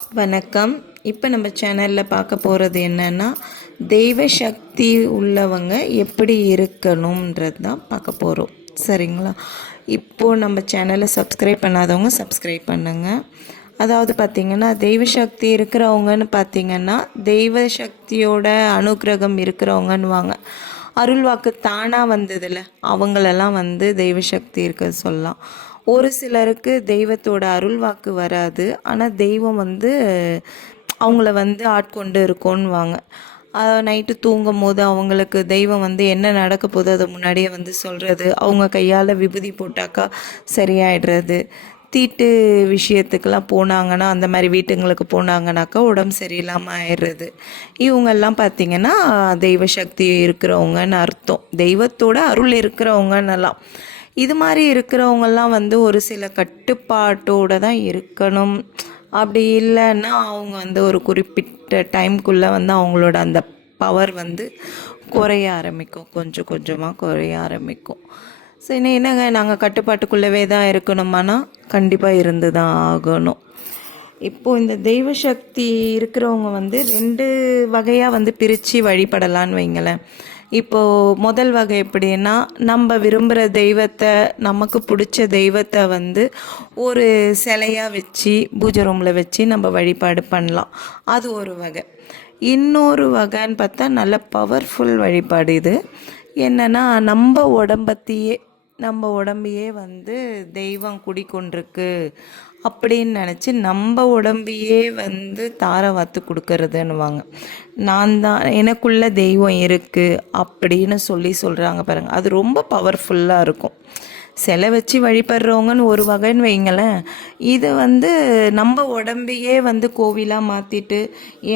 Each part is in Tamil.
வணக்கம். இப்போ நம்ம சேனலில் பார்க்க போகிறது என்னென்னா, தெய்வ சக்தி உள்ளவங்க எப்படி இருக்கணுன்றது தான் பார்க்க போகிறோம். சரிங்களா? இப்போது நம்ம சேனலை சப்ஸ்கிரைப் பண்ணாதவங்க சப்ஸ்கிரைப் பண்ணுங்கள். அதாவது பார்த்திங்கன்னா, தெய்வ சக்தி இருக்கிறவங்கன்னு பார்த்திங்கன்னா, தெய்வ சக்தியோட அனுக்கிரகம் இருக்கிறவங்கன்னு வாங்க. அருள் வாக்கு தானாக வந்ததில்ல, அவங்களெல்லாம் தெய்வ சக்தி இருக்க சொல்லலாம். ஒரு சிலருக்கு தெய்வத்தோட அருள் வாக்கு வராது, ஆனால் தெய்வம் அவங்கள ஆட்கொண்டு இருக்கோன்னுவாங்க. நைட்டு தூங்கும் போது அவங்களுக்கு தெய்வம் என்ன நடக்க போதோ அதை முன்னாடியே சொல்கிறது, அவங்க கையால் விபூதி போட்டாக்கா சரியாயிடுறது, தீட்டு விஷயத்துக்கெல்லாம் போனாங்கன்னா, அந்த மாதிரி வீட்டுங்களுக்கு போனாங்கனாக்கா உடம்பு சரியில்லாமல் ஆயிடுறது. இவங்கெல்லாம் பார்த்திங்கன்னா தெய்வ சக்தி இருக்கிறவங்கன்னு அர்த்தம். தெய்வத்தோட அருள் இருக்கிறவங்கன்னெல்லாம். இது மாதிரி இருக்கிறவங்கெல்லாம் ஒரு சில கட்டுப்பாட்டோடு தான் இருக்கணும். அப்படி இல்லைன்னா அவங்க ஒரு குறிப்பிட்ட டைம்குள்ளே அவங்களோட அந்த பவர் குறைய ஆரம்பிக்கும், கொஞ்சம் கொஞ்சமாக குறைய ஆரம்பிக்கும். சரி, என்னங்க நாங்கள் கட்டுப்பாட்டுக்குள்ளவே தான் இருக்கணுமானா கண்டிப்பாக இருந்து தான் ஆகணும். இப்போது இந்த தெய்வ சக்தி இருக்கிறவங்க 2 வகையாக பிரித்து வழிபடலான்னு வைங்களேன். இப்போது முதல் வகை எப்படின்னா, நம்ம விரும்புகிற தெய்வத்தை, நமக்கு பிடிச்ச தெய்வத்தை ஒரு சிலையாக வச்சு பூஜை ரூமில் வச்சு நம்ம வழிபாடு பண்ணலாம். அது ஒரு வகை. இன்னொரு வகைன்னு பார்த்தா நல்ல பவர்ஃபுல் வழிபாடு. இது என்னென்னா, நம்ம உடம்பையே தெய்வம் குடிக்கொண்டிருக்கு அப்படின்னு நினச்சி நம்ம உடம்பையே தாரை வாத்து கொடுக்கறதுன்னுவாங்க. நான் தான், எனக்குள்ள தெய்வம் இருக்குது அப்படின்னு சொல்கிறாங்க பாருங்கள். அது ரொம்ப பவர்ஃபுல்லாக இருக்கும். சிலை வச்சு வழிபடுறவங்கன்னு ஒரு வகைன்னு வைங்களேன். இது நம்ம உடம்பையே கோவிலாக மாற்றிட்டு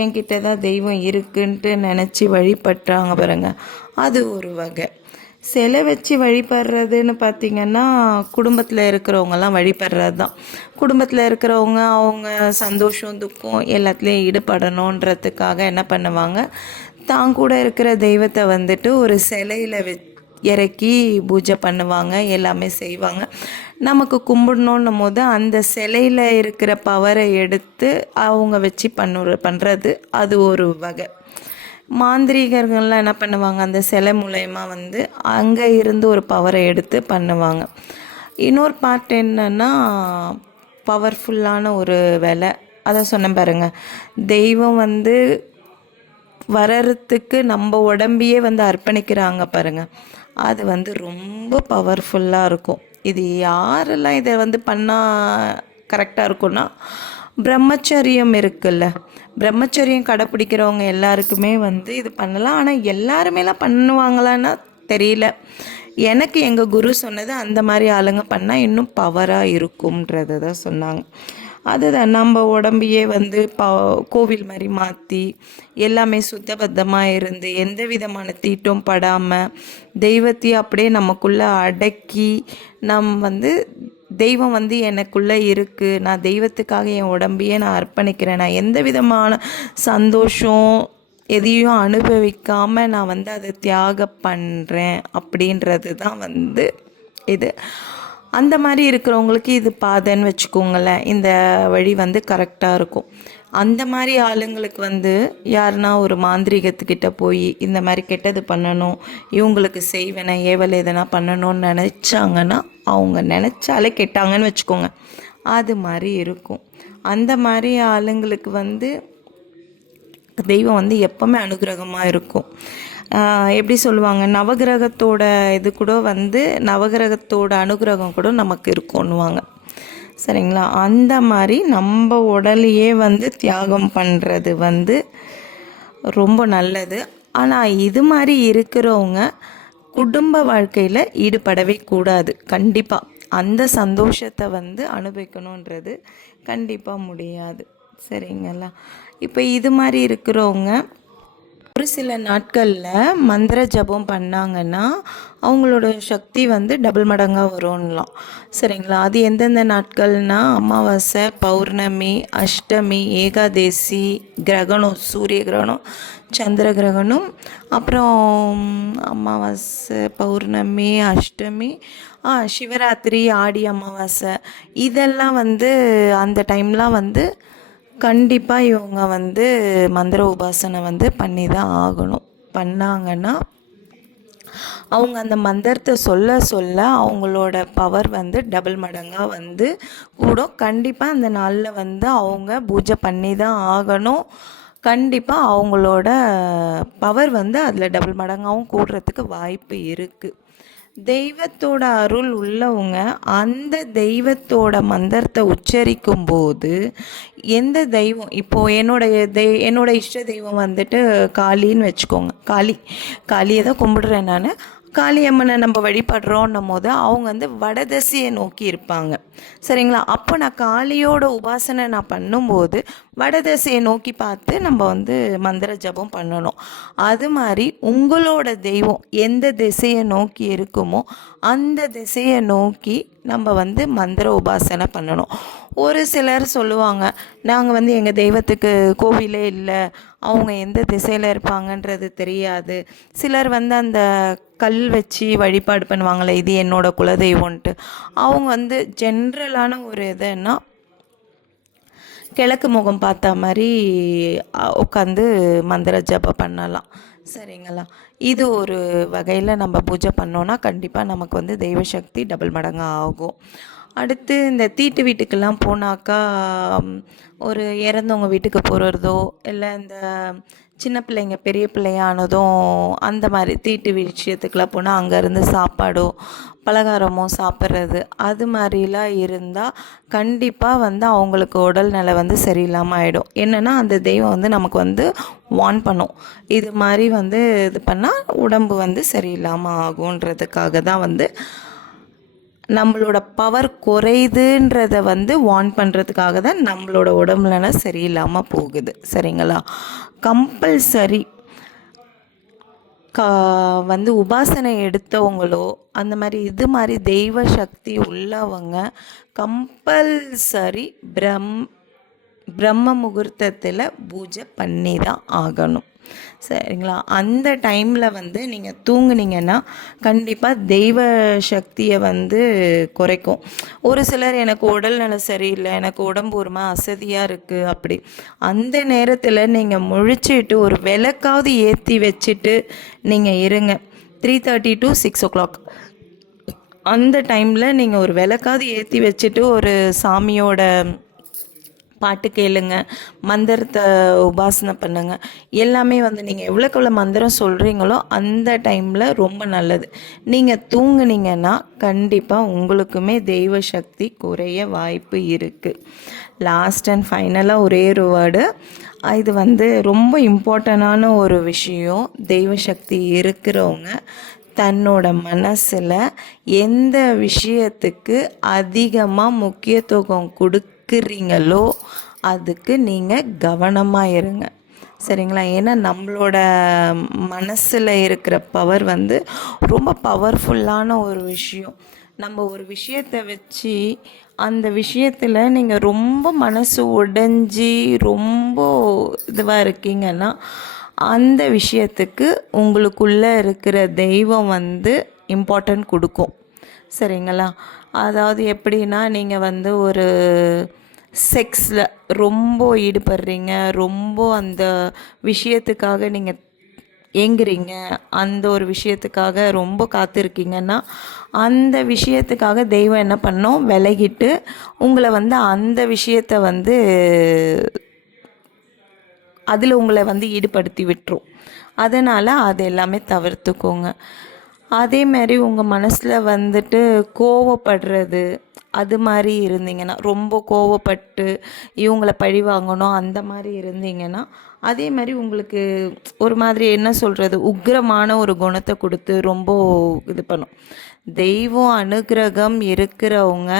என்கிட்ட தான் தெய்வம் இருக்குன்ட்டு நினச்சி வழிபடுறாங்க பாருங்கள். அது ஒரு வகை. சிலை வச்சு வழிபடுறதுன்னு பார்த்திங்கன்னா, குடும்பத்தில் இருக்கிறவங்கலாம் வழிபடுறது தான். குடும்பத்தில் இருக்கிறவங்க அவங்க சந்தோஷம் துக்கம் எல்லாத்துலேயும் ஈடுபடணுன்றதுக்காக என்ன பண்ணுவாங்க, தான் கூட இருக்கிற தெய்வத்தை ஒரு சிலையில் இறக்கி பூஜை பண்ணுவாங்க, எல்லாமே செய்வாங்க. நமக்கு கும்பிடணுன்னும் போது அந்த சிலையில் இருக்கிற பவரை எடுத்து அவங்க வச்சு பண்ணுறது அது ஒரு வகை. மாந்திரீகர்கள்லாம் என்ன பண்ணுவாங்க, அந்த சிலை மூலயமா அங்கே இருந்து ஒரு பவரை எடுத்து பண்ணுவாங்க. இன்னொரு பார்ட் என்னன்னா, பவர்ஃபுல்லான ஒரு வேலை. அதை சொன்ன பாருங்க, தெய்வம் வர்றதுக்கு நம்ம உடம்பையே அர்ப்பணிக்கிறாங்க பாருங்கள். அது ரொம்ப பவர்ஃபுல்லாக இருக்கும். இது யாரெல்லாம் இதை பண்ணால் கரெக்டாக இருக்குன்னா, பிரம்மச்சரியம் இருக்குல்ல, பிரம்மச்சரியம் கடைப்பிடிக்கிறவங்க எல்லாருக்குமே இது பண்ணலாம். ஆனால் எல்லாருமேலாம் பண்ணுவாங்களான்னா தெரியல. எனக்கு எங்கள் குரு சொன்னது, அந்த மாதிரி ஆளுங்க பண்ணால் இன்னும் பவராக இருக்கும்ன்றது தான் சொன்னாங்க. அதுதான், நம்ம உடம்பையே கோவில் மாதிரி மாற்றி எல்லாமே சுத்தபத்தமாக இருந்து எந்த விதமான தீட்டும் படாமல் தெய்வத்தையும் அப்படியே நமக்குள்ளே அடக்கி தெய்வம் எனக்குள்ளே இருக்குது, நான் தெய்வத்துக்காக என் உடம்பையே நான் அர்ப்பணிக்கிறேன், நான் எந்த விதமான சந்தோஷம் எதையும் அனுபவிக்காமல் நான் அதை தியாகம் பண்ணுறேன் அப்படின்றது தான் இது. அந்த மாதிரி இருக்கிறவங்களுக்கு இது பாதைன்னு வச்சுக்கோங்களேன். இந்த வழி கரெக்டாக இருக்கும். அந்த மாதிரி ஆளுங்களுக்கு யாருன்னா ஒரு மாந்திரிகத்துக்கிட்ட போய் இந்த மாதிரி கெட்டது பண்ணணும், இவங்களுக்கு செய்வேன ஏவல் எதனா பண்ணணும்னு நினச்சாங்கன்னா, அவங்க நினச்சாலே கெட்டாங்கன்னு வச்சுக்கோங்க, அது மாதிரி இருக்கும். அந்த மாதிரி ஆளுங்களுக்கு தெய்வம் எப்போவுமே அனுகிரகமாக இருக்கும். எப்படி சொல்லுவாங்க, நவகிரகத்தோட இது கூட நவகிரகத்தோட அனுகிரகம் கூட நமக்கு இருக்கும்னுவாங்க. சரிங்களா? அந்த மாதிரி நம்ம உடலையே தியாகம் பண்ணுறது ரொம்ப நல்லது. ஆனால் இது மாதிரி இருக்கிறவங்க குடும்ப வாழ்க்கையில் ஈடுபடவே கூடாது. கண்டிப்பாக அந்த சந்தோஷத்தை அனுபவிக்கணுன்றது கண்டிப்பாக முடியாது. சரிங்களா? இப்போ இது மாதிரி இருக்கிறவங்க ஒரு சில நாட்களில் மந்திர ஜபம் பண்ணாங்கன்னா அவங்களோட சக்தி டபுள் மடங்காக வரும்லாம். சரிங்களா? அது எந்தெந்த நாட்கள்னால், அமாவாசை, பௌர்ணமி, அஷ்டமி, ஏகாதேசி, கிரகணம், சூரிய கிரகணம், சந்திர கிரகணம், அப்புறம் அமாவாசை, பௌர்ணமி, அஷ்டமி, சிவராத்திரி, ஆடி அமாவாசை, இதெல்லாம் அந்த டைம்லாம் கண்டிப்பாக இவங்க வந்து மந்திர உபாசனை வந்து பண்ணி தான் ஆகணும். பண்ணாங்கன்னா அவங்க அந்த மந்திரத்தை சொல்ல சொல்ல அவங்களோட பவர் வந்து டபுள் மடங்காக வந்து கூடும். கண்டிப்பாக அந்த நாளில் வந்து அவங்க பூஜை பண்ணி தான் ஆகணும். கண்டிப்பாக அவங்களோட பவர் வந்து அதில் டபுள் மடங்காகவும் கூடுறதுக்கு வாய்ப்பு இருக்குது. தெய்வத்தோட அருள் உள்ளவங்க அந்த தெய்வத்தோட மந்திரத்தை உச்சரிக்கும் போது எந்த தெய்வம் இப்போது என்னோட இஷ்ட தெய்வம் வந்துட்டு காளின்னு வச்சுக்கோங்க. காளியை தான் கும்பிடுறேன் நான். காளியம்மனை நம்ம வழிபடுறோன்னும் போது அவங்க வந்து வடதிசையை நோக்கி இருப்பாங்க. சரிங்களா? அப்போ நான் காளியோட உபாசனை நான் பண்ணும்போது வடதிசையை நோக்கி பார்த்து நம்ம வந்து மந்திர ஜபம் பண்ணணும். அது மாதிரி உங்களோட தெய்வம் எந்த திசையை நோக்கி இருக்குமோ அந்த திசையை நோக்கி நம்ம வந்து மந்திர உபாசனை பண்ணணும். ஒரு சிலர் சொல்லுவாங்க, நாங்கள் வந்து எங்கள் தெய்வத்துக்கு கோவிலே இல்லை, அவங்க எந்த திசையில் இருப்பாங்கன்றது தெரியாது. சிலர் வந்து அந்த கல் வச்சு வழிபாடு பண்ணுவாங்களே, இது என்னோட குலதெய்வம்ன்ட்டு. அவங்க வந்து ஜென்ரலான ஒரு இதுன்னா கிழக்கு முகம் பார்த்த மாதிரி உட்காந்து மந்திர ஜபம் பண்ணலாம். சரிங்களா? இது ஒரு வகையில் நம்ம பூஜை பண்ணோன்னா கண்டிப்பாக நமக்கு வந்து தெய்வ சக்தி டபுள் மடங்காக ஆகும். அடுத்து இந்த தீட்டு வீட்டுக்கெல்லாம் போனாக்கா ஒரு இறந்தவங்க வீட்டுக்கு போகிறதோ இல்லை இந்த சின்ன பிள்ளைங்க பெரிய பிள்ளையானதும் அந்த மாதிரி தீட்டு விஷயத்துக்கெலாம் போனால் அங்கேருந்து சாப்பாடோ பலகாரமோ சாப்பிட்றது அது மாதிரிலாம் இருந்தால் கண்டிப்பாக வந்து அவங்களுக்கு உடல்நிலை வந்து சரியில்லாமல் ஆகிடும். என்னென்னா அந்த தெய்வம் வந்து நமக்கு வந்து வார்ன் பண்ணும், இது மாதிரி வந்து இது பண்ணால் உடம்பு வந்து சரியில்லாமல் ஆகுன்றதுக்காக தான் வந்து நம்மளோட பவர் குறையுதுன்றதை வந்து வார்ன் பண்ணுறதுக்காக தான் நம்மளோட உடம்புலனா சரியில்லாமல் போகுது. சரிங்களா? கம்பல்சரி வந்து உபாசனை எடுத்தவங்களோ அந்த மாதிரி இது மாதிரி தெய்வ சக்தி உள்ளவங்க கம்பல்சரி பிரம்ம முகூர்த்தத்தில் பூஜை பண்ணி தான் ஆகணும். சரிங்களா? அந்த டைமில் வந்து நீங்கள் தூங்குனீங்கன்னா கண்டிப்பாக தெய்வ சக்தியை வந்து குறைக்கும். ஒரு சிலர் எனக்கு உடல்நல சரியில்லை, எனக்கு உடம்பு ஒருமா அசதியாக இருக்குது, அப்படி அந்த நேரத்தில் நீங்கள் முழிச்சிட்டு ஒரு விளக்காவது ஏற்றி வச்சுட்டு நீங்கள் இருங்க. 3:30 to 6 o'clock அந்த டைமில் நீங்கள் ஒரு விளக்காவது ஏற்றி வச்சுட்டு ஒரு சாமியோட பாட்டு கேளுங்க, மந்திரத்தை உபாசனை பண்ணுங்க. எல்லாமே வந்து நீங்கள் எவ்வளோக்கு மந்திரம் சொல்கிறீங்களோ அந்த டைமில் ரொம்ப நல்லது. நீங்கள் தூங்குனீங்கன்னா கண்டிப்பாக உங்களுக்குமே தெய்வ சக்தி குறைய வாய்ப்பு இருக்குது. லாஸ்ட் அண்ட் ஃபைனலாக ஒரே ஒரு வேர்டு, இது வந்து ரொம்ப இம்பார்ட்டண்டான ஒரு விஷயம். தெய்வ சக்தி இருக்கிறவங்க தன்னோட மனசில் எந்த விஷயத்துக்கு அதிகமாக முக்கியத்துவம் கொடுக்குறீங்களோ அதுக்கு நீங்கள் கவனமாக இருங்க. சரிங்களா? ஏன்னா நம்மளோட மனசில் இருக்கிற பவர் வந்து ரொம்ப பவர்ஃபுல்லான ஒரு விஷயம். நம்ம ஒரு விஷயத்தை வச்சு அந்த விஷயத்தில் நீங்கள் ரொம்ப மனசு உடைஞ்சி ரொம்ப இதுவாக இருக்கீங்கன்னா அந்த விஷயத்துக்கு உங்களுக்குள்ளே இருக்கிற தெய்வம் வந்து இம்பார்ட்டன்ட் கொடுக்கும். சரிங்களா? அதாவது எப்படின்னா, நீங்கள் வந்து ஒரு செக்ஸில் ரொம்ப ஈடுபடுறீங்க, ரொம்ப அந்த விஷயத்துக்காக நீங்கள் ஏங்குறீங்க, அந்த ஒரு விஷயத்துக்காக ரொம்ப காத்திருக்கீங்கன்னா அந்த விஷயத்துக்காக தெய்வம் என்ன பண்ணோம், விலகிட்டு உங்களை வந்து அந்த விஷயத்தை வந்து அதில் உங்களை வந்து ஈடுபடுத்தி விட்டுரும். அதனால் அது எல்லாமே தவிர்த்துக்கோங்க. அதேமாரி உங்கள் மனசில் வந்துட்டு கோவப்படுறது அது மாதிரி இருந்தீங்கன்னா, ரொம்ப கோவப்பட்டு இவங்களை பழி வாங்கணும் அந்த மாதிரி இருந்தீங்கன்னா, அதே மாதிரி உங்களுக்கு ஒரு மாதிரி என்ன சொல்கிறது, உக்கிரமான ஒரு குணத்தை கொடுத்து ரொம்ப இது பண்ணும். தெய்வம் அனுகிரகம் இருக்கிறவங்க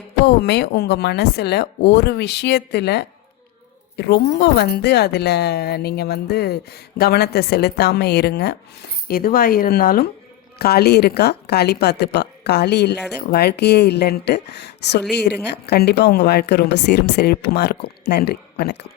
எப்போவுமே உங்கள் மனசில் ஒரு விஷயத்தில் ரொம்ப வந்து அதில் நீங்கள் வந்து கவனத்தை செலுத்தாமல் இருங்க. எதுவாக இருந்தாலும் காளி இருக்கா, காளி பார்த்துப்பா, காளி இல்லாத வாழ்க்கையே இல்லைன்ட்டு சொல்லி இருங்க. கண்டிப்பாக உங்கள் வாழ்க்கை ரொம்ப சீரும் செழிப்புமாக இருக்கும். நன்றி, வணக்கம்.